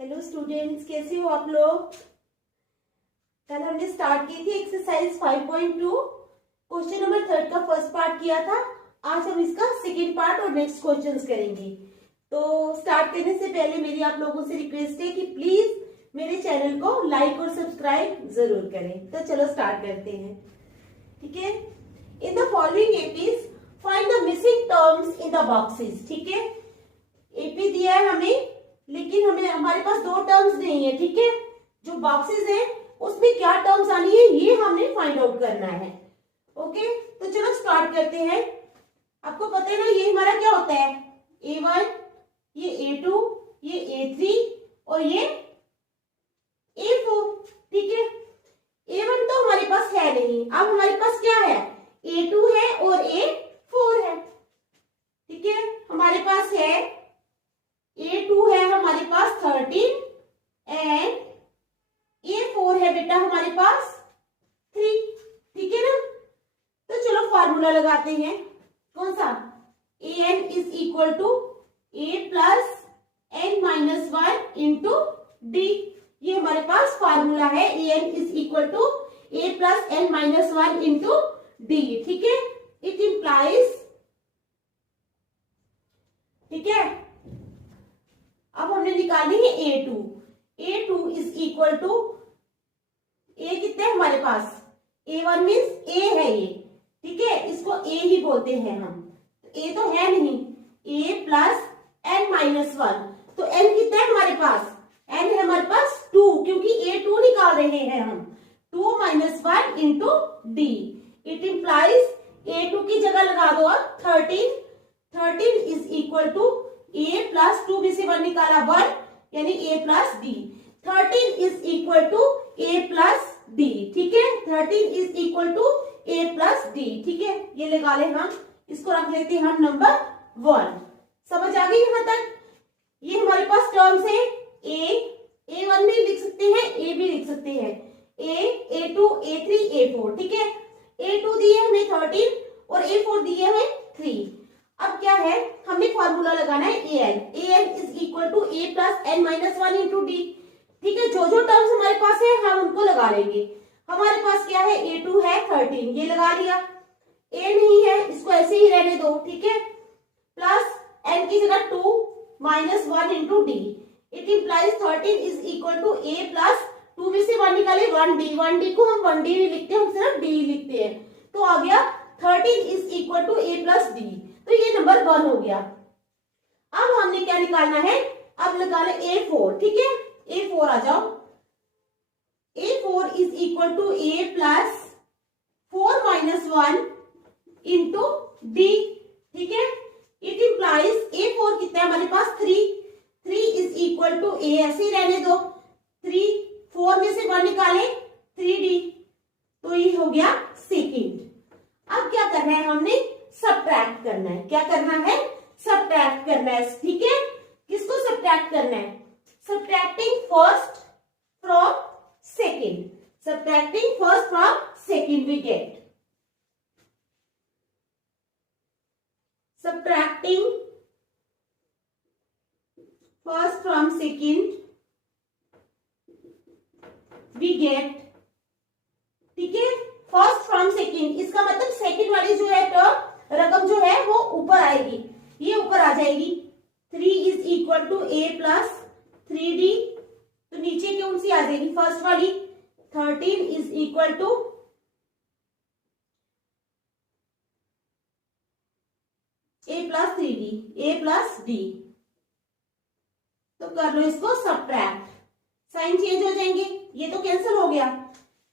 Hello students, कैसे हो आप लोग। कल हमने स्टार्ट की थी एक्सरसाइज 5.2, क्वेश्चन नंबर 3 का फर्स्ट पार्ट किया था। आज हम इसका सेकेंड पार्ट और नेक्स्ट क्वेश्चंस करेंगे। तो स्टार्ट करने से पहले मेरी आप लोगों से रिक्वेस्ट है कि प्लीज मेरे चैनल को लाइक और सब्सक्राइब जरूर करें। तो चलो स्टार्ट करते हैं, ठीक है। In the following APs find the missing terms in the boxes. ठीक है, एपी दिया है हमें, लेकिन हमारे पास दो टर्म्स नहीं है। ठीक है, जो बॉक्सेस है उसमें क्या टर्म्स आनी है ये हमने फाइंड आउट करना है। ओके, तो चलो स्टार्ट करते हैं। आपको पता है ना, ये हमारा क्या होता है, A1, ये A2, ये A3 और ये A4। ठीक है, A1 तो हमारे पास है नहीं। अब हमारे पास क्या है, A2 है और A4 है। ठीक है, हमारे पास है A2 है हमारे पास 13 एंड A4 है बेटा हमारे पास 3। ठीक है ना, तो चलो फार्मूला लगाते हैं। कौन सा, an is equal to a plus n minus 1 into D. ये हमारे पास फार्मूला है, an is equal to a plus n minus 1 into D. ठीक है, इट इंप्लाइज, ठीक है। अब हमने निकाली है A2 is equal to A कितने है हमारे पास, A1 मीन्स A है ये। ठीक है, इसको A ही बोलते हैं हम। A तो है नहीं, A प्लस n माइनस 1, तो n कितना है हमारे पास, n है हमारे पास 2, क्योंकि A2 निकाल रहे हैं हम। 2 minus 1 into D. It implies A2 की जगह लगा दो अब 13 is equal to A plus 2 में से 1 निकाला 1, यानी A plus D. 13 is equal to A plus D. ठीक है, 13 is equal to A plus D. ठीक है, ये लगा ले हम, इसको रख लेते हैं हम नंबर 1। समझ आ गई यहाँ तक। ये हमारे पास टर्म्स है, A1 भी लिख सकते हैं, A भी लिख सकते हैं, A2, A3, A4। ठीक है, A2 दिए हमें 13 और A4 दिए हमें 3। अब क्या है, हमने फॉर्मूला लगाना है an is equal to a plus n minus 1 into D. ठीक है, जो जो टर्म्स हमारे पास है हम उनको लगा लेंगे। हमारे पास क्या है, A2 है 13, ये लगा लिया। A नहीं है, इसको ऐसे ही रहने दो। ठीक है, प्लस n की जगह 2 minus 1 into D. It implies 13 is equal to a plus 2 में से 1 निकाले 1d। 1d को हम 1d नहीं लिखते, हम सिर्फ d लिखते हैं। तो आ गया 13 is equal to a plus D. तो ये नंबर 1 हो गया। अब हमने क्या निकालना है, अब निकाले A4। ठीक है, A4 आ जाओ। A4 is equal to A plus 4 minus 1 into D. ठीक है, इट इंप्लाइज A4 कितना है हमारे पास 3 इज इक्वल टू A, ऐसे ही रहने दो। 3, 4 में से 1 निकाले 3d, तो ये हो गया सेकेंड। अब क्या करना है, हमने सब्ट्रैक्ट करना है। क्या करना है, सब्ट्रैक्ट करना है। ठीक है, किसको सब्ट्रैक्ट करना है, subtracting first from second. Subtracting first from second we get, subtracting first from second we get. ठीक है, फर्स्ट फ्रॉम सेकेंड, इसका मतलब सेकेंड वाली जो है टर्म, रकम जो है वो ऊपर आएगी, ये ऊपर आ जाएगी। 3 is equal to A plus 3d, तो नीचे कौन सी आ जाएगी, फर्स्ट वाली। 13 is equal to A plus 3d, A plus d। तो कर लो इसको सब्ट्रैक्ट, साइन चेंज हो जाएंगे, ये तो कैंसिल हो गया।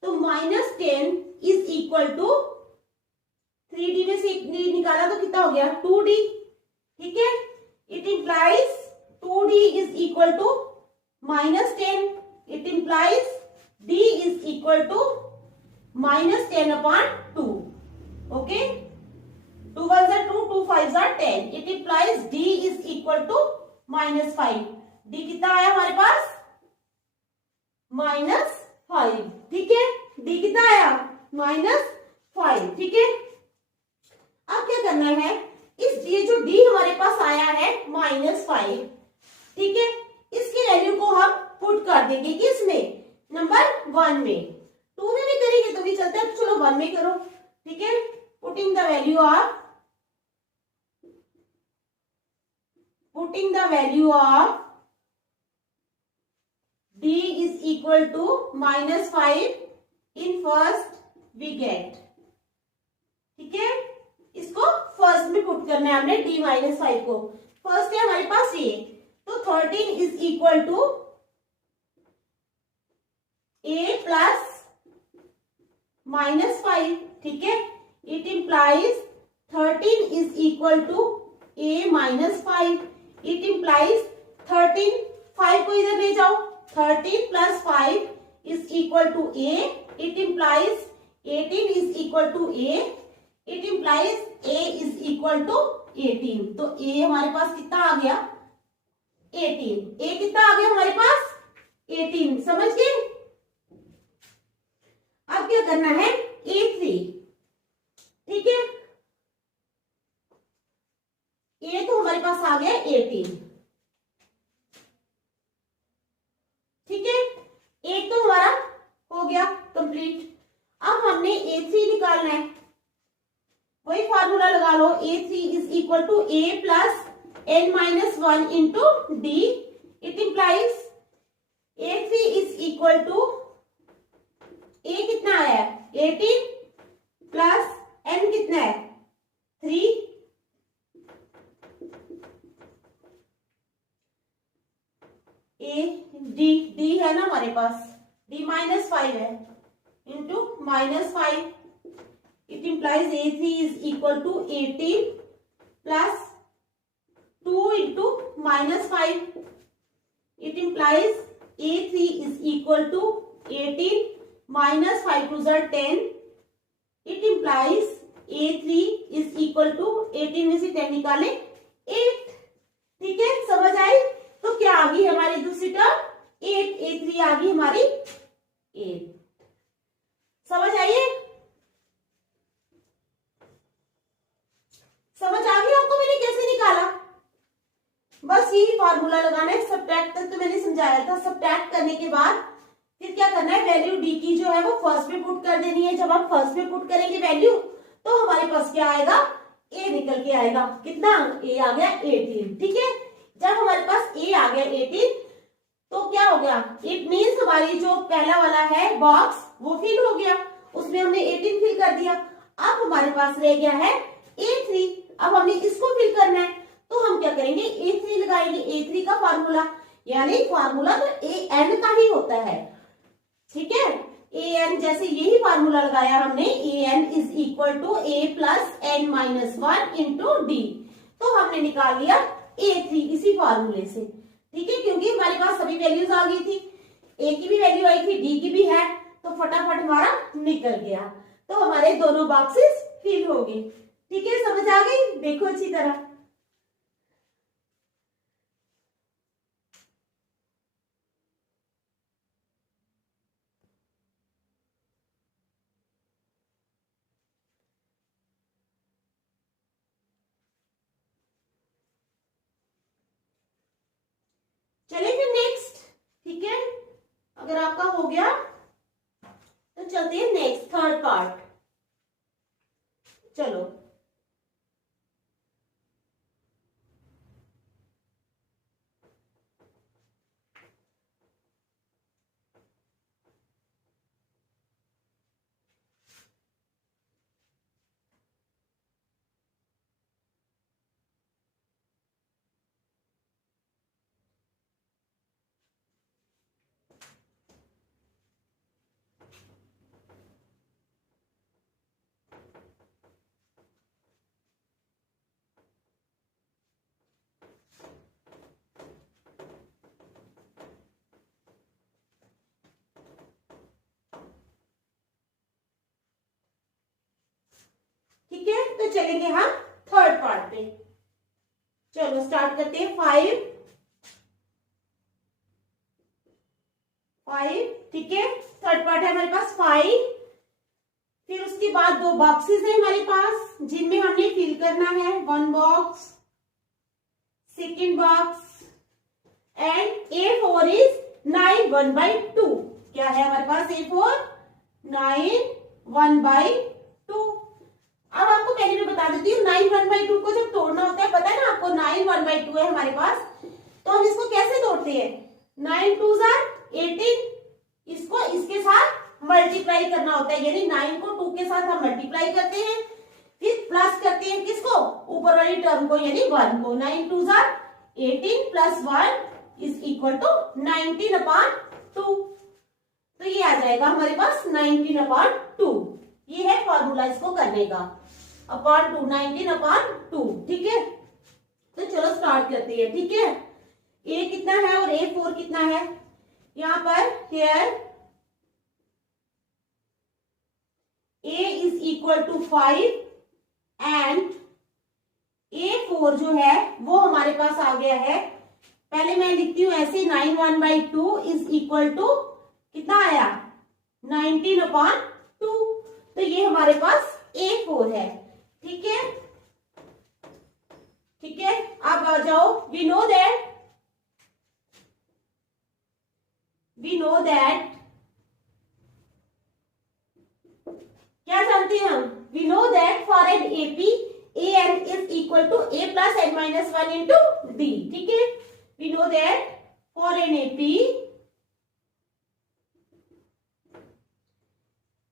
तो -10 इज इक्वल टू 3d में से निकाला तो कितना हो गया, 2d। ठीक है, it implies 2d is equal to -10। It implies d is equal to -10/2। Okay, 2 1s are 2, 2 5s are 10। It implies d is equal to -5। d कितना आया हमारे पास, -5। ठीक है, d कितना आया, -5। ठीक है, अब क्या करना है, इस ये जो d हमारे पास आया है -5, ठीक है, इसकी वैल्यू को हम पुट कर देंगे किसमें, नंबर 1 में। 2 में भी करेंगे तो भी चलता है, चलो 1 में करो, ठीक है। Putting the value of d is equal to -5 in first we get, ठीक है। इसको फर्स्ट में पुट करना है हमने, d -5 को। फर्स्ट है हमारे पास ये, तो 13 is equal to a plus -5, ठीक है। It implies 13 is equal to a -5. It implies 13, 5 को इधर ले जाओ, 13 plus 5 is equal to a. It implies 18 is equal to a. It implies a is equal to 18. तो a हमारे पास कितना आ गया, 18। a कितना आ गया हमारे पास, 18। समझ गए। अब क्या करना है, A3, ठीक है। a तो हमारे पास आ गया 18, ठीक है। एक तो हमारा हो गया कंप्लीट। अब हमने A3 निकालना है, वही फार्मूला लगा लो। A3 is equal to a plus n-1 into D. It implies A3 is equal to a कितना आया है, 18 प्लस n कितना है, 3, डी है ना हमारे पास, d -5 है, into -5। It implies A3 is equal to 18 plus 2 into -5। It implies A3 is equal to 18 -5 two 10। It implies A3 is equal to 18 में से 10 निकाले 8, ठीक है। समझ आई। तो क्या आ गई हमारी दूसरी टर्म, 8। A3 आ गई हमारी 8। समझ आइए, समझ आ गई आपको मैंने कैसे निकाला। बस यही फॉर्मूला लगाना है। सब्ट्रैक्ट तक तो मैंने समझाया था। सब्ट्रैक्ट करने के बाद फिर क्या करना है, वैल्यू डी की जो है वो फर्स्ट में पुट कर देनी है। जब हम फर्स्ट में पुट करेंगे वैल्यू, तो हमारे पास क्या आएगा, ए निकल के आएगा। कितना, ए आ गया 18, ठीक है। जब हमारे पास ए आ गया 18, तो क्या हो गया, इट मीन्स हमारी जो पहला वाला है बॉक्स वो फिल हो गया, उसमें हमने 18 फिल कर दिया। अब हमारे पास रह गया है A3। अब हमें इसको फिल करना है, तो हम क्या करेंगे, A3 लगाएंगे। A3 का फार्मूला, यानी फार्मूला तो AN का ही होता है, ठीक है। AN जैसे यही फार्मूला लगाया हमने, AN is equal to a plus n-1 into D. तो हमने निकाल लिया A3 इसी फार्मूले से, ठीक है, क्योंकि हमारे पास सभी वैल्यूज आ गई थी। A की भी वैल्यू आई थी, D की भी है, तो फटाफट हमारा निकल गया। तो हमारे दोनों बॉक्सेस फिल हो गए, ठीक है। समझ आ गई, देखो अच्छी तरह। चले फिर नेक्स्ट, ठीक है। अगर आपका हो गया तो चलते हैं नेक्स्ट, थर्ड पार्ट। चलो, ठीक है। तो चलेंगे हम थर्ड पार्ट पे। चलो स्टार्ट करते हैं। 5, ठीक है। थर्ड पार्ट है हमारे पास 5। फिर उसके बाद 2 बॉक्सेस है हमारे पास, जिनमें हमने फिल करना है। 1 box, second box and A4 is 9 1/2। क्या है हमारे पास A4? 9 1/2। अब आपको पहले मैं बता देती हूँ 9 1/2 को जब तोड़ना होता है, पता है ना आपको 9 1/2 है हमारे पास, तो हम इसको कैसे तोड़ते हैं? 9 2s are 18, इसको इसके साथ मल्टीप्लाई करना होता है, यानी 9 को 2 के साथ हम मल्टीप्लाई करते हैं, फिर प्लस करते हैं किसको? ऊपर वाली टर्म को, यानी 1 को। 9 2s are 18 plus 1 is equal to 19/2। तो ये आ जाएगा हमारे पास 19/2। ये है फॉर्मूला इसको करने का, अपॉन 2, 19/2। ठीक है, तो चलो स्टार्ट करते हैं। ठीक है, A कितना है और A4 कितना है? यहाँ पर here A is equal to 5 and A4 जो है वो हमारे पास आ गया है, पहले मैं लिखती हूँ ऐसे, 9 1/2 इज इक्वल टू कितना आया? 19/2। तो ये हमारे पास A4 है। ठीक है, ठीक है, अब आ जाओ। वी नो दैट क्या जानते हैं हम? We know that for an AP AN is equal to A plus N minus 1 into D। ठीक है, we know that for an AP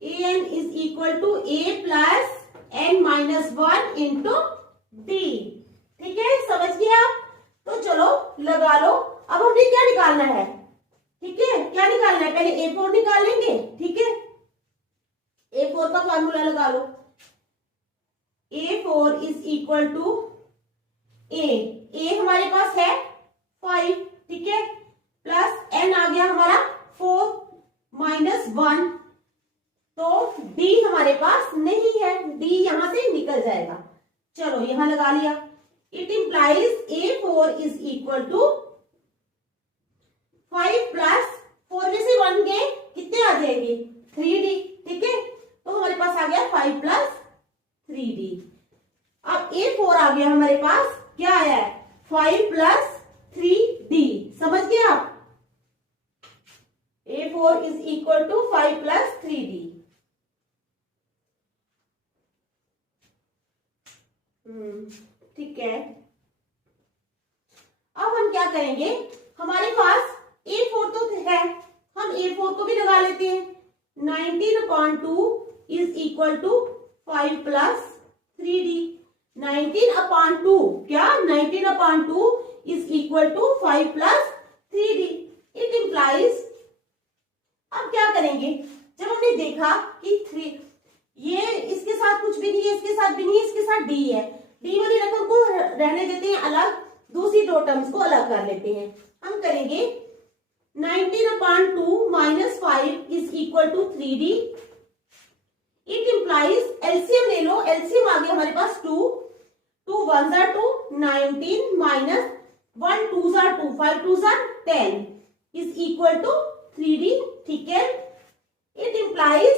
AN is equal to A plus N minus 1 into D। ठीक है, समझ गए आप? तो चलो लगा लो। अब हमें क्या निकालना है? ठीक है, क्या निकालना है? पहले A4 निकाल लेंगे। ठीक है, A4 का फॉर्मूला लगा लो। A4 is equal to A हमारे पास है 5, ठीक है, प्लस N आ गया हमारा 4 माइनस 1, तो D हमारे पास नहीं है, D यहां से निकल जाएगा। चलो यहां लगा लिया। It implies A4 is equal to 5 plus 4 में से 1 गए, कितने आ जाएंगे? 3D। ठीक है, तो हमारे पास आ गया 5 प्लस 3D। अब A4 आ गया हमारे पास, क्या आया है? 5 प्लस 3D। समझ गए आप? A4 is equal to 5 plus 3D। ठीक है, अब हम क्या करेंगे? हमारे पास A4 तो है, हम A4 को भी लगा लेते हैं। 19/2 is equal to 5 plus 3D। 19/2 क्या? 19/2 is equal to 5 plus 3D। It implies, अब क्या करेंगे? जब हमने देखा कि 3 ये इसके साथ कुछ भी नहीं है, इसके साथ भी नहीं है, इसके साथ D है, D वाली रकम को रहने देते हैं अलग, दूसरी दो टर्म्स को अलग कर लेते हैं। हम करेंगे 19/2 minus 5 is equal to 3D। It implies, LCM ले लो, एलसीएम आ गया हमारे पास 2 1s are 2, 19 minus 1 2s are 2, 5 2s are 10 is equal to 3D। ठीक है, इट इंप्लाइज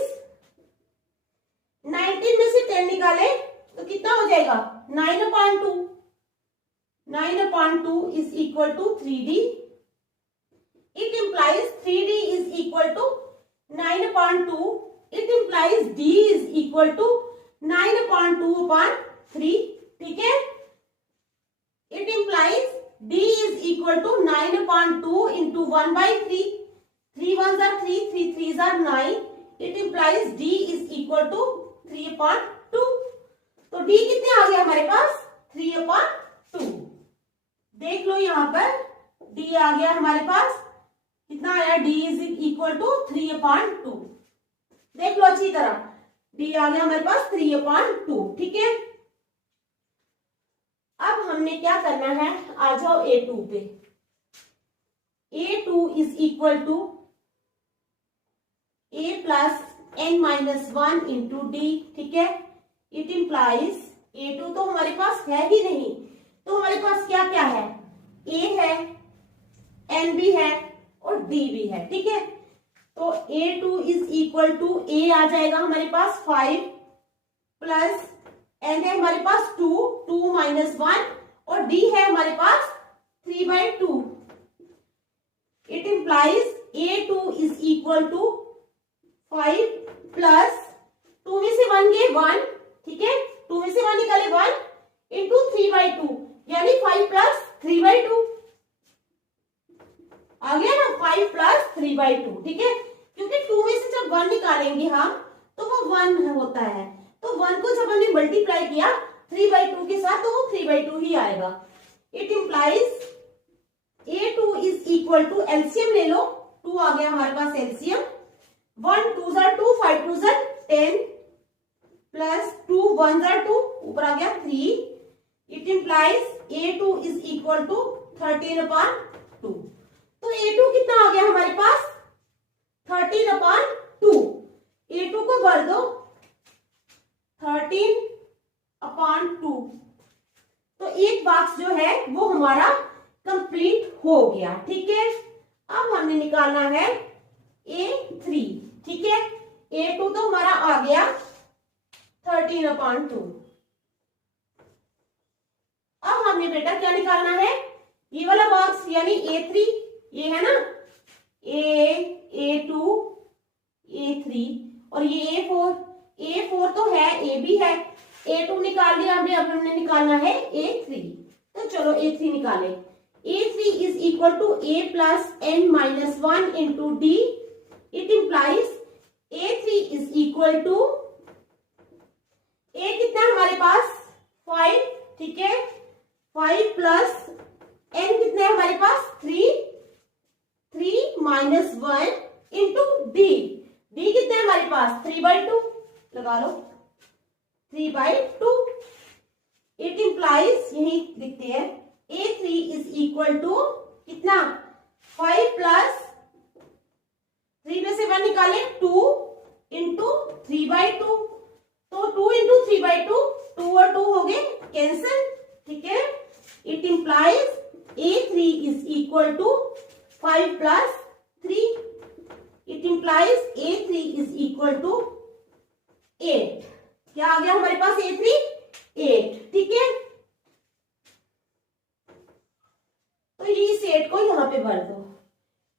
19 में से 10 निकाले तो कितना हो जाएगा? 9/2। 9/2 is equal to 3D। It implies 3D is equal to 9/2। It implies D is equal to 9/2/3। ठीक है, it implies D is equal to 9/2 into 1/3। 3 1s are 3, 3 3s are 9। It implies D is equal to 3/2। तो D कितने आ गया हमारे पास? 3/2। देख लो यहां पर D आ गया हमारे पास, कितना आया? D is equal to 3/2। देख लो अच्छी तरह, D आ गया हमारे पास 3/2। ठीक है, अब हमने क्या करना है? आ जाओ A2 पे। A2 is equal to A plus N minus 1 into D। ठीक है, इट इंप्लाइज A2 तो हमारे पास है ही नहीं, तो हमारे पास क्या क्या है? A है, N भी है और D भी है। ठीक है, तो A2 is equal to A आ जाएगा हमारे पास 5 प्लस N है हमारे पास 2 माइनस 1 और D है हमारे पास 3/2। It implies A2 is equal to 5 plus 2 में से 1 गए 1, ठीक है, 2 में से 1 निकाले 1 इंटू 3/2 यानी 5 प्लस 3/2 आ गया ना, 5 प्लस 3/2, ठीक है, क्योंकि 2 में से जब 1 निकालेंगे हम तो वो 1 होता है, तो 1 को जब हमने मल्टीप्लाई किया 3/2 के साथ तो वो 3/2 ही आएगा। It implies A2 is equal to, LCM ले लो, 2 आ गया हमारे पास एलसीएम, 1 2 2 5 2 10 प्लस 2 1 2 ऊपर आ गया 3। It implies A2 is equal to 13/2। तो A2 कितना आ गया हमारे पास 13/2। A2 को भर दो 13/2, तो एक बॉक्स जो है वो हमारा कंप्लीट हो गया, ठीक है। अब हमने निकालना है A3, ठीक है। A2 तो हमारा आ गया 13/2। अब हमने बेटा क्या निकालना है, ये वाला बॉक्स यानी A3, ये है ना A2 A3 और ये A4 तो है, A भी है, A2 निकाल दिया हमने, अब हमने निकालना है A3। तो चलो A3 निकाले। A3 is equal to A plus n-1 into D। It implies A3 is equal to, A कितना है हमारे पास 5, ठीक है, 5 प्लस n कितना है हमारे पास 3 माइनस 1 इंटू D कितना है हमारे पास 3/2, लगा लो 3/2। इट इंप्लाइज, यही लिखते हैं, A3 इज इक्वल टू कितना 5 प्लस 3 में से 1 निकाले 2 इंटू 3/2, तो 2 इंटू 3/2, 2 और 2 हो गए कैंसिल, ठीक है। It implies A3 is equal to 5 plus 3। It implies A3 is equal to 8। क्या आ गया हमारे पास A3 8, ठीक है। तो इस 8 को यहां पे भर दो।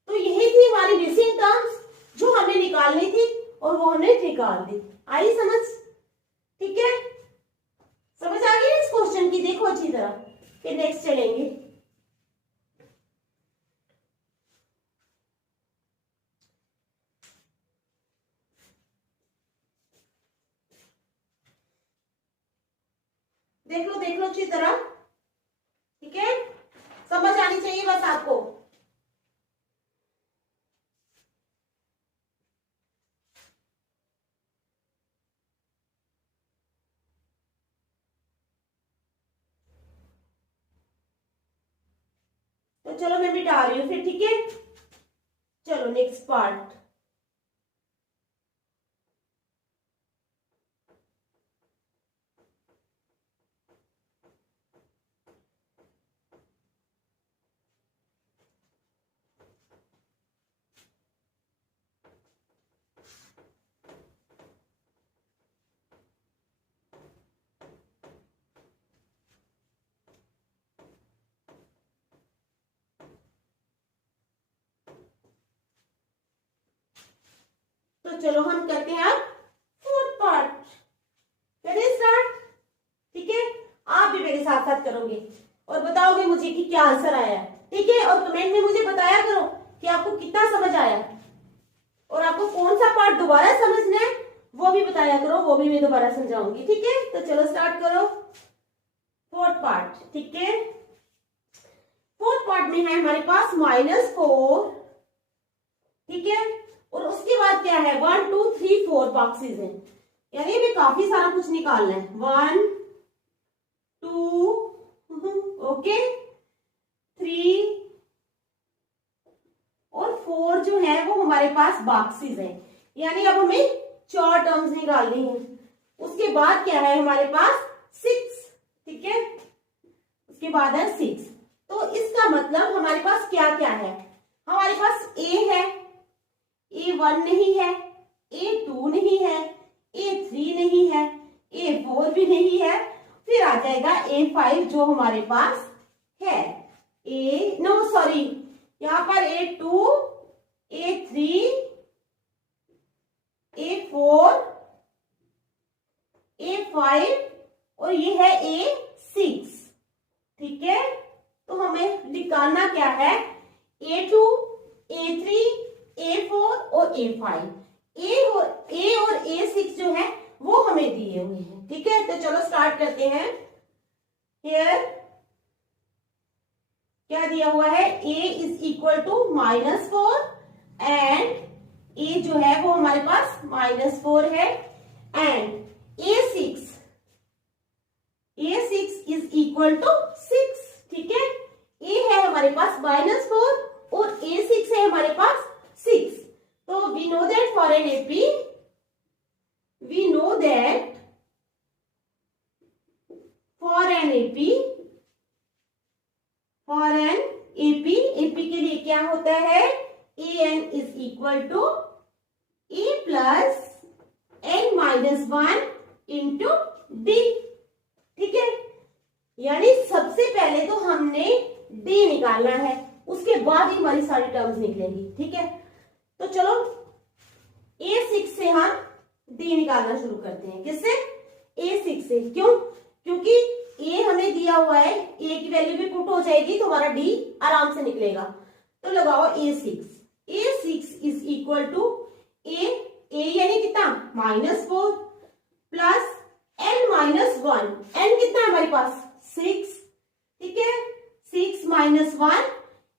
तो यही थी हमारी मिसिंग टर्म्स जो हमें निकालनी थी और वो हमने निकाल दी। आई समझ, ठीक है, समझ आ गई इस क्वेश्चन की, देखो अच्छी तरह, फिर नेक्स्ट चलेंगे। देख लो अच्छी तरह, ठीक है, समझ आनी चाहिए बस आपको। तो चलो मैं मिटा रही हूं फिर, ठीक है। चलो नेक्स्ट पार्ट। तो चलो हम करते हैं अब फोर्थ पार्ट, करें स्टार्ट, ठीक है। आप भी मेरे साथ साथ करोगे और बताओगे मुझे कि क्या आंसर आया, ठीक है, और कमेंट में मुझे बताया करो कि आपको कितना समझ आया और आपको कौन सा पार्ट दोबारा समझना है वो भी बताया करो, वो भी मैं दोबारा समझाऊंगी, ठीक है। तो चलो स्टार्ट करो फोर्थ पार्ट, ठीक है। फोर्थ पार्ट में है हमारे पास -4, ठीक है, और उसके बाद क्या है 1 2 3 4 बॉक्सेस हैं, यानी हमें काफी सारा कुछ निकालना है। 1 2 ओके 3 और 4 जो है वो हमारे पास बॉक्सेस हैं, यानी अब हमें 4 टर्म्स निकालनी है। उसके बाद क्या है हमारे पास 6, ठीक है, उसके बाद है 6। तो इसका मतलब हमारे पास क्या क्या है, हमारे पास A है, A1 नहीं है, A2 नहीं है, A3 नहीं है, A4 भी नहीं है, फिर आ जाएगा A5 जो हमारे पास है। यहाँ पर A2, A3, A4, A5 और ये है A6। ठीक है, तो हमें निकालना क्या है, A2, A3, A4 और A5। A और A6 जो है वो हमें दिए हुए हैं। ठीक है, तो चलो स्टार्ट करते हैं। हियर क्या दिया हुआ है, A is equal to -4 and A जो है वो हमारे पास -4 है and A6 is equal to 6। ठीक है, A है हमारे पास -4 और A6 है हमारे पास 6। तो we know that for an AP, AP के लिए क्या होता है, AN is equal to A plus N-1 into D। ठीक है, यानी सबसे पहले तो हमने D निकालना है, उसके बाद ही हमारी सारी टर्म्स निकलेंगी। ठीक है, तो चलो A6 से हम D निकालना शुरू करते हैं। किससे, A6 से। क्यों, क्योंकि A हमें दिया हुआ है, A की वैल्यू भी पुट हो जाएगी तो हमारा D आराम से निकलेगा। तो लगाओ A6 is equal to A यानी कितना, -4 प्लस N-1, N कितना है हमारे पास, 6। ठीक है, 6 - 1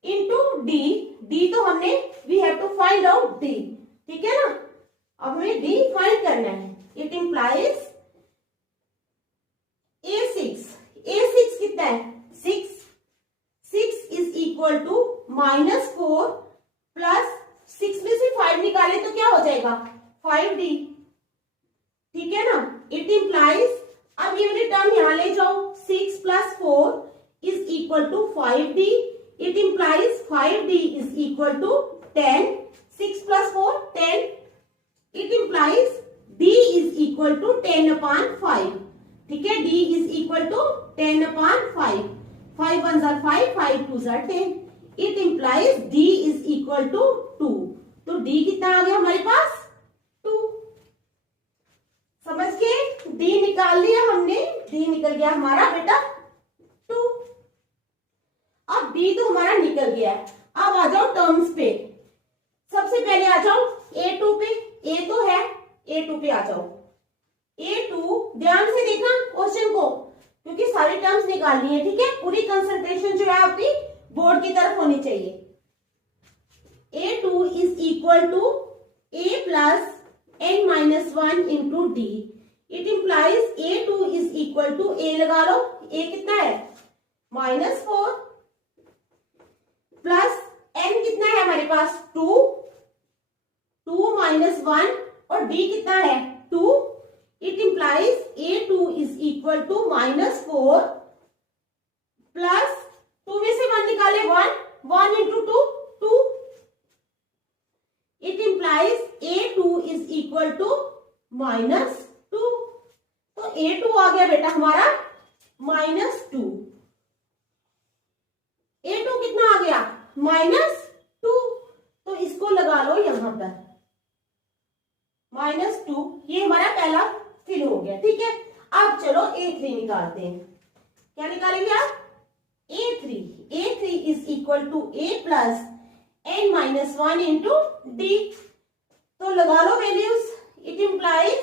इंटू D तो हमने we have to find out D। ठीक है ना, अब हमें D फाइंड करना है। इट इंप्लाइज A6 कितना है, 6 इज इक्वल टू -4 प्लस 6 में से 5 निकाले तो क्या हो जाएगा, 5D। ठीक है ना, इट इंप्लाइज, अब ये वाली टर्म यहां ले जाओ, 6 + 4 is equal to 5D। It implies 5D is equal to 10। 6 + 4 10। It implies D is equal to 10/5। ठीक है, D is equal to 10/5। 5 1 = 5, 5 2 = 10। It implies D is equal to 2। तो D कितना आ गया हमारे पास, 2। समझ के, D निकाल लिया हमने, D निकल गया हमारा बेटा 2। अब D तो हमारा निकल गया है। अब आ जाओ टर्म्स पे। सबसे पहले आ जाओ A2 पे। A तो है, A2 पे आ जाओ। A2 ध्यान से देखना क्वेश्चन को, क्योंकि सारी टर्म्स निकालनी है। ठीक है, पूरी कंसंट्रेशन जो है आपकी बोर्ड की तरफ होनी चाहिए। A2 is equal to A plus N-1 into D। It implies A2 is equal to A लगा लो, A कितना है, -4 प्लस N कितना है हमारे पास, 2 - 1 और D कितना है, 2। It implies A2 is equal to -4 plus 2 में से 1 निकाले, 1 into 2 2। It implies A2 is equal to -2। तो A2 आ गया बेटा हमारा -2। A2 कितना आ गया, -2। तो इसको लगा लो यहां पर, -2। ये हमारा पहला फिल हो गया। ठीक है, अब चलो A3 निकालते हैं। क्या निकालेंगे आप, A3 is equal to A plus N-1 into D। तो लगा लो values. It implies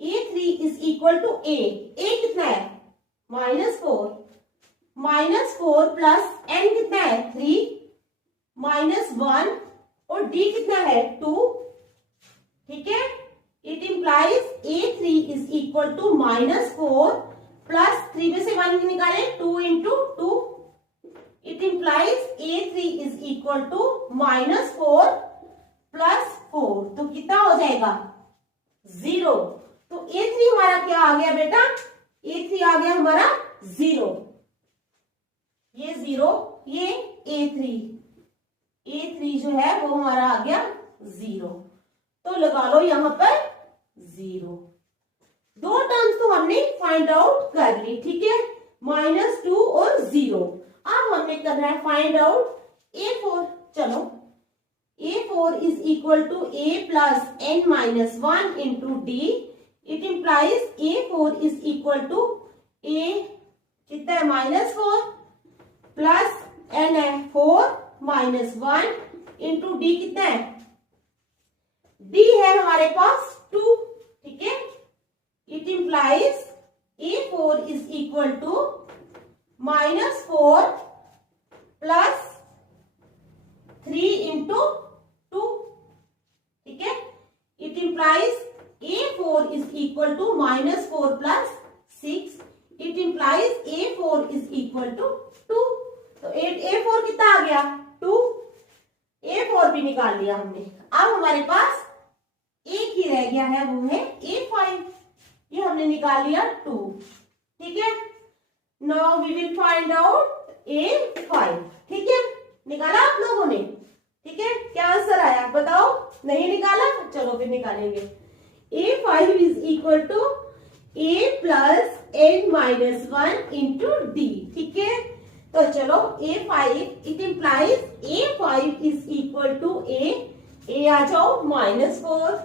A3 is equal to A कितना है, -4 प्लस N कितना है, 3 -1 और D कितना है, 2। ठीक है, it implies A3 is equal to -4 plus 3 में से 1 निकाले, 2 into 2। It implies A3 is equal to -4 plus 4। तो कितना हो जाएगा, 0। तो A3 हमारा क्या आ गया बेटा, A3 आ गया हमारा 0। ये 0, ये A3 जो है वो हमारा आ गया 0। तो लगा लो यहां पर 0। 2 टर्म्स तो हमने फाइंड आउट कर ली। ठीक है, -2 और 0। अब हमें करना है फाइंड आउट A4। चलो A4 is equal to A plus n minus 1 into D. It implies A4 is equal to A कितना है -4 प्लस n है 4 माइनस 1 इंटू डी कितना है, डी है हमारे पास 2। ठीक है, it implies A4 is equal to -4 plus 3 into 2। ठीक है, it implies A4 is equal to -4 plus 6। It implies A4 is equal to 2। तो A4 कितना आ गया 2। A4 भी निकाल लिया हमने। अब हमारे पास एक ही रह गया है, वो है A5। ये हमने निकाल लिया 2। ठीक है, now we will find out A5। ठीक है, निकाला आप लोगों ने। ठीक है, क्या आंसर आया बताओ। नहीं निकाला, चलो फिर निकालेंगे। A5 is equal to A plus n minus 1 into D. ठीक है, तो चलो A5 it implies A5 is equal to A आ जाओ -4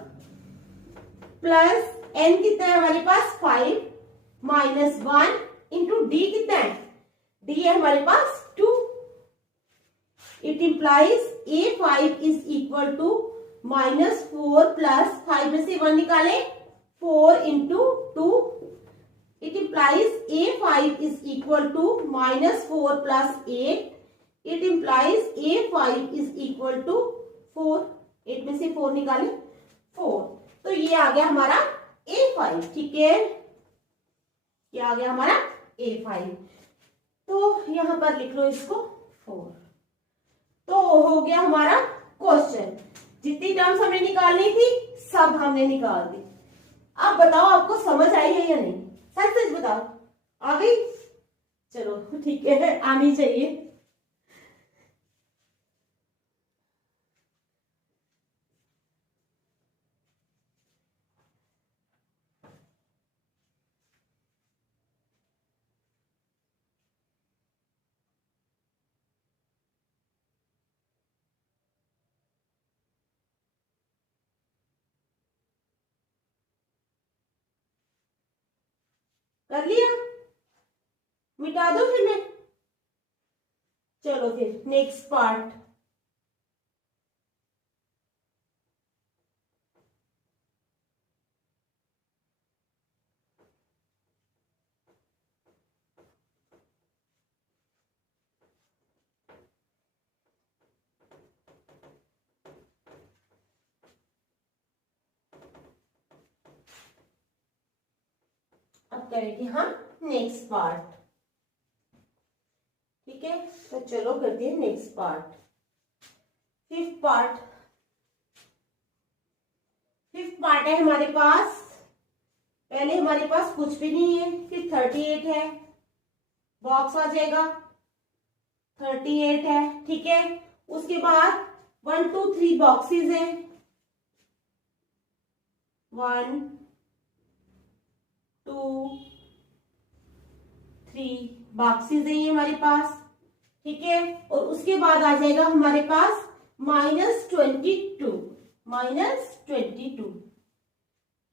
प्लस n कितना है हमारे पास 5 माइनस 1 इंटू डी कितना है, डी है हमारे पास 2। It implies A5 is equal to -4 plus 5 में से 1 निकाले 4 into 2। It implies A5 is equal to -4 plus 8। It implies A5 is equal to 4। 8 में से 4 निकाले 4। तो ये आ गया हमारा A5। ठीक है, ये आ गया हमारा A5। तो यहां पर लिख लो इसको 4। तो हो गया हमारा क्वेश्चन। जितनी टर्म्स हमने निकालनी थी सब हमने निकाल दी। अब बताओ आपको समझ आई है या नहीं, सच सच बताओ। आ गई, चलो ठीक है, आनी चाहिए। कर लिया, मिटा दो फिर मैं। चलो फिर नेक्स्ट पार्ट। अब करेंगे हम नेक्स्ट पार्ट। ठीक है, तो चलो करते हैं next part. Fifth part. Fifth part है हमारे पास। पहले हमारे पास कुछ भी नहीं है, फिर 38 है, बॉक्स आ जाएगा 38 है। ठीक है, उसके बाद 1 2 3 बॉक्सेस हैं, 1 2 3 बॉक्सेस है ये हमारे पास। ठीक है, और उसके बाद आ जाएगा हमारे पास -22। -22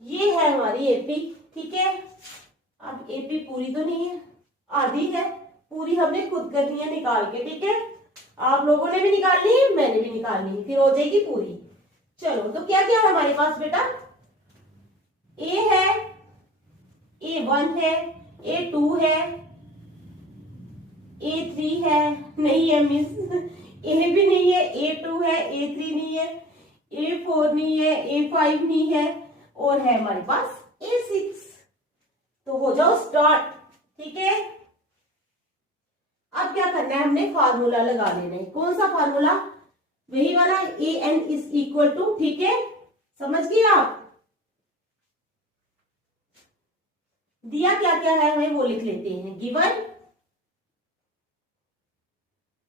ये है हमारी एपी। ठीक है, अब एपी पूरी तो नहीं है, आधी है, पूरी हमने खुद करनी है निकाल के। ठीक है, आप लोगों ने भी निकालनी है, मैंने भी निकालनी है, फिर हो जाएगी पूरी। चलो, तो क्या क्या है हमारे पास बेटा, ए है, A1 है, A2 है, A3 है, नहीं है मिस, A भी नहीं है, A2 है, A3 नहीं है, A4 नहीं है, A5 नहीं है, और है हमारे पास A6। तो हो जाओ स्टार्ट। ठीक है, अब क्या करना है, हमने फार्मूला लगा लेना है। कौन सा फार्मूला, वही वाला AN इज इक्वल टू। ठीक है, समझ गए आप। दिया क्या क्या है हमें वो लिख लेते हैं। Given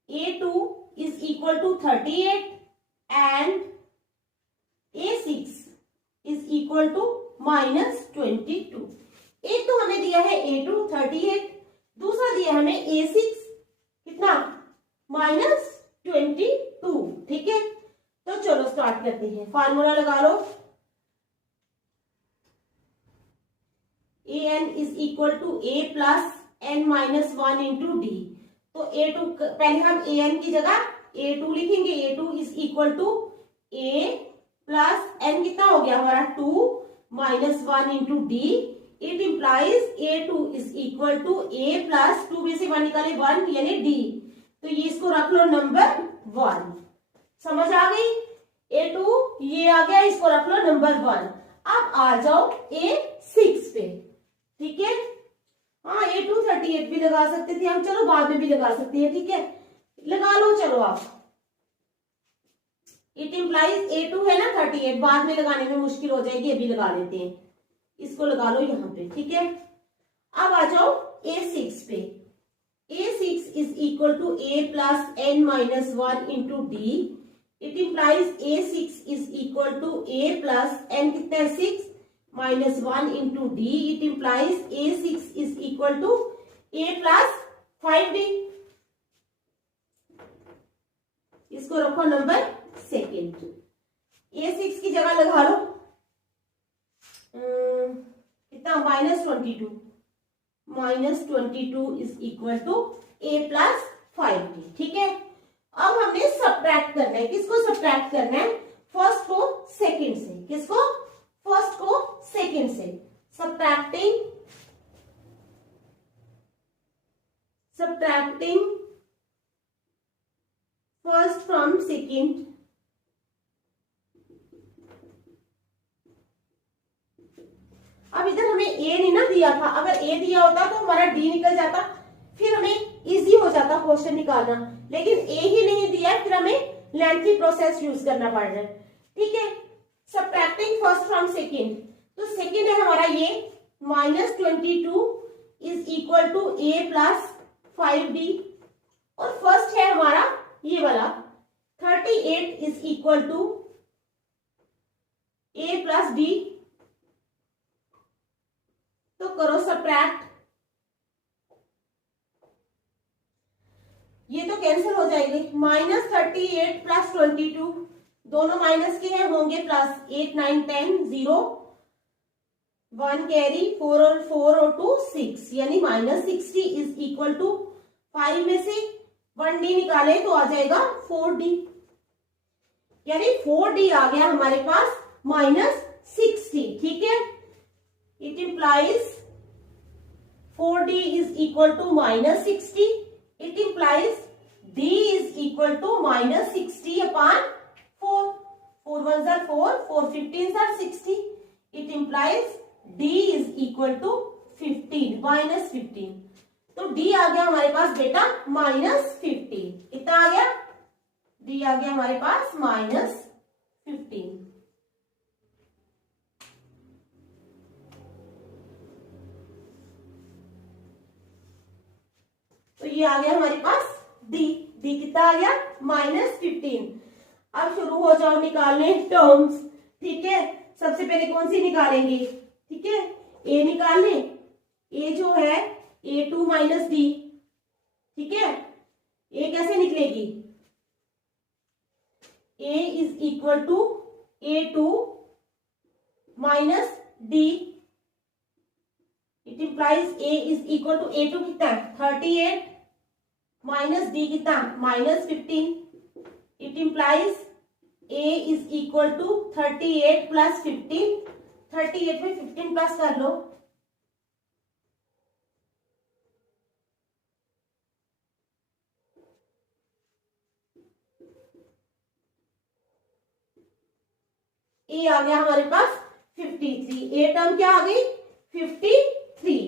A2 is equal to 38 and A6 is equal to -22। एक तो हमें दिया है A2 38, दूसरा दिया हमें A6 कितना, -22। ठीक है, तो चलो स्टार्ट करते हैं, फार्मूला लगा लो। an is equal to a plus n minus 1 into D. तो a2 पहले हम an की जगह a2 लिखेंगे। a2 is equal to a plus n कितना हो गया हमारा 2 minus 1 into D. It implies a2 is equal to a plus 2 में से 1 निकाले 1 यानी d। तो ये इसको रख लो नंबर 1। समझ आ गई, a2 ये आ गया, इसको रख लो नंबर 1। अब आ जाओ a6 पे। ठीक है, हाँ a2 38 भी लगा सकते थे हम, चलो बाद में भी लगा सकते हैं। ठीक है, लगा लो चलो आप। इट इम्प्लाइज a2 है ना 38, बाद में लगाने में मुश्किल हो जाएगी, अभी लगा लेते हैं, इसको लगा लो यहाँ पे। ठीक है, अब आ जाओ a6 पे। a6 is equal to a plus n minus 1 into D. It implies a6 is equal to a plus n कितना है 6 minus 1 into D. It implies a6 is equal to a plus 5d। इसको रखो number second. a6 की जगह लगा लो कितना, -22। -22 is equal to a plus 5d। ठीक है, अब हमने सब्ट्रैक्ट करना है। किसको सब्ट्रैक्ट करना है, फर्स्ट को सेकंड से। किसको, फर्स्ट को सेकंड से। Subtracting first from second. अब इधर हमें ए नहीं ना दिया था, अगर ए दिया होता तो हमारा डी निकल जाता, फिर हमें इजी हो जाता क्वेश्चन निकालना। लेकिन ए ही नहीं दिया है, फिर हमें लेंथी प्रोसेस यूज करना पड़ रहा है। ठीक है, सब्ट्रैक्टिंग फर्स्ट फ्रॉम सेकंड। तो सेकंड है हमारा ये -22 is equal to a plus 5d। और फर्स्ट है हमारा ये वाला 38 is equal to a plus d। तो करो सब्ट्रैक्ट, ये तो कैंसिल हो जाएंगे। -38 प्लस 22 दोनों माइनस के हैं, होंगे प्लस। 8 9 10 0 1 कैरी 4 और 4 और 2 6 यानी -60 इज इक्वल टू 5 में से 1d निकाले तो आ जाएगा 4d, यानी 4d आ गया हमारे पास -60। ठीक है, it implies 4d is equal to -60। It implies d is equal to -60 upon 4। 4 1 are 4, 4 15 are 60। It implies d is equal to 15 -15। तो d आ गया हमारे पास बेटा -15। कितना आ गया, d आ गया हमारे पास -15। तो ये आ गया हमारे पास d कितना आ गया -15। अब शुरू हो जाओ निकालने टर्म्स। ठीक है, सबसे पहले कौन सी निकालेंगे, ठीक है a निकालने। a जो है a2 माइनस d। ठीक है, a कैसे निकलेगी, a is equal to a2 minus d। It implies a is equal to a2 कितना 38 माइनस d कितना -15। It implies a is equal to 38 plus 15। 38 में 15 प्लस कर लो, a आ गया हमारे पास 53। a टर्म क्या आ गई 53।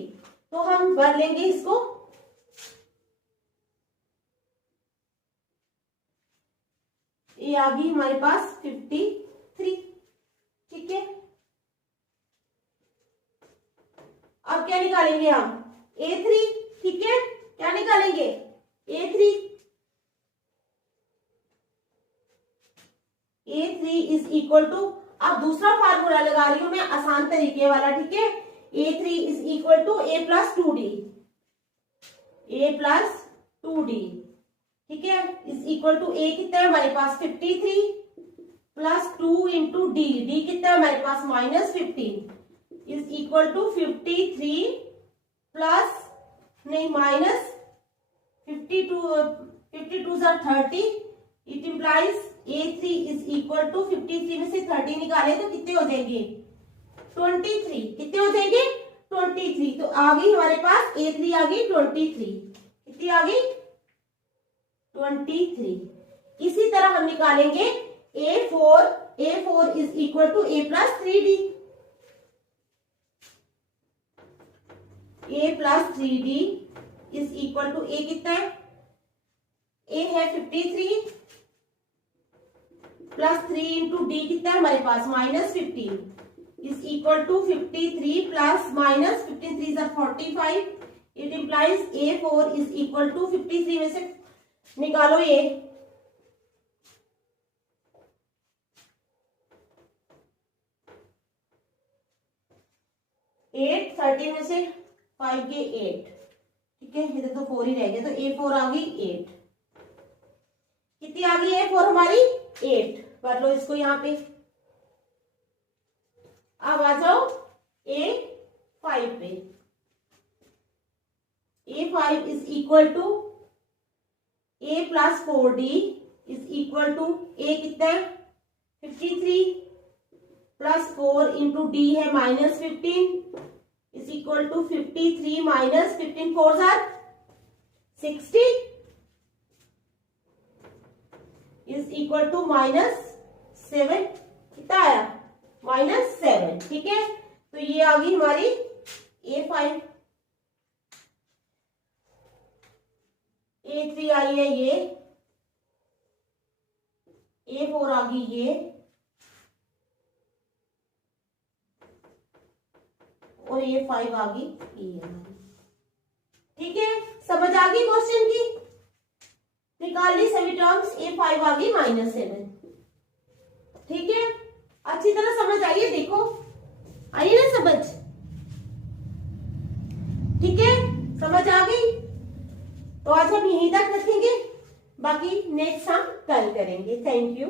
तो हम भर लेंगे इसको। a आ गई हमारे पास 53। ठीक है, अब क्या निकालेंगे हम a3। ठीक है, क्या निकालेंगे a3। a3 is equal to, अब दूसरा फार्मूला लगा रही हूं मैं आसान तरीके वाला। ठीक है, a3 is equal to a plus 2d। a plus 2d ठीक है, इज इक्वल टू ए कितना है हमारे पास 53 प्लस 2 इंटू डी, डी कितना है हमारे पास -15 इज इक्वल टू 53 प्लस नहीं माइनस 52 सर 30, it implies A3 is equal to 53 में से 30 निकाले तो कितने हो जाएंगे 23, कितने हो जाएंगे 23। तो आ गई हमारे पास A3 आ गई 23, कितनी आ गई 23। इसी तरह हम निकालेंगे A4 is equal to A plus 3D, A plus 3D is equal to A कितना है, A है 53 प्लस 3 इंटू डी कितना है हमारे पास -15 is equal to 53 plus minus 15 3 45, it implies A4 is equal to 53 में से निकालो ये 8, 13 में से 5 के 8, ठीक है, इधर तो 4 ही रह गया, तो A4 आ गई 8, कितनी आ गई A4 हमारी 8, कर लो इसको यहाँ पे। अब आ जाओ A5 पे, A5 is equal to A plus 4D is equal to A कितना है 53 प्लस 4 इंटू डी है -15 इज इक्वल टू 53 माइनस 15 4 जार 60 इज इक्वल टू -7, कितना आया -7, ठीक है। तो ये आ गई हमारी A5, A3 आई है ये, A4 आ गई ये, और A5 आ गई ये हमारी, ठीक है। समझ आ गई क्वेश्चन की, निकाल ली सभी टर्म्स, A5 आ गई -7, ठीक है। अच्छी तरह समझ आइए, देखो आइए ना समझ, ठीक है, समझ आ गई। तो आज हम यहीं तक रखेंगे, बाकी नेक्स्ट हम कल करेंगे। Thank you.